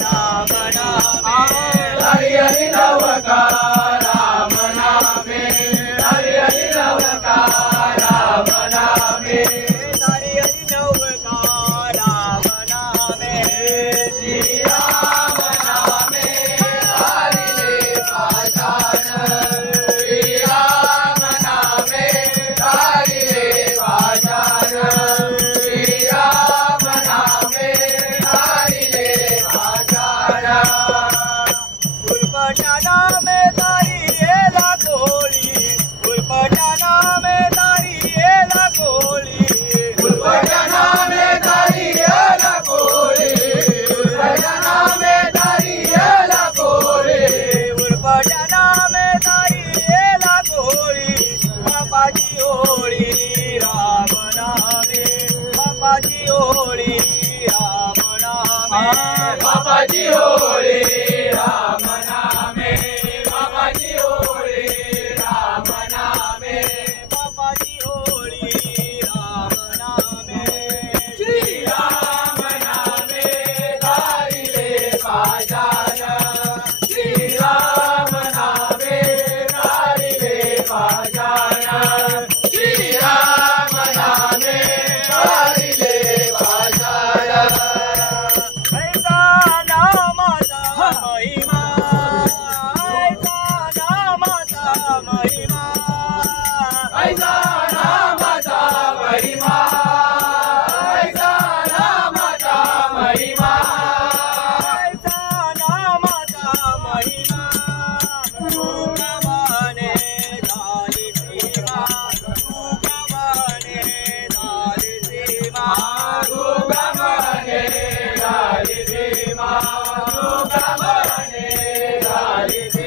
राम नामे हरि हरि नवकार राम नामे हरि हरि नवकार राम नामे हरि हरि नवकार राम नामे श्री राम नामे हरि ले पाषाण श्री राम नामे हरि ले पाषाण श्री राम नामे हरि ले पाषाण उर्पटाना में तारी एला कोली उर्पटाना में तारी एला कोली उर्पटाना में तारी एला कोली उर्पटाना में तारी एला कोली उर्पटाना में तारी एला कोली बापा जी होली राम नामे बापा जी होली राम नामे बापा जी होली राम नामे बाबा जी होली राम नामे बाबा जी होली राम नामे श्री राम नामे हरि ले पाषाण श्री राम नामे हरि ले पाषाण श्री राम नामे हरि ले पाषाण ऐसा नामाचा महिमा ऐसा नामाचा महिमा ऐसा नामाचा महिमा ऐसा नामाचा महिमा ऐसा नामाचा महिमा तुकामाने झाली सीमा तुकामाने झाली सीमा तुकामाने झाली सीमा तुकामाने झाली सीमा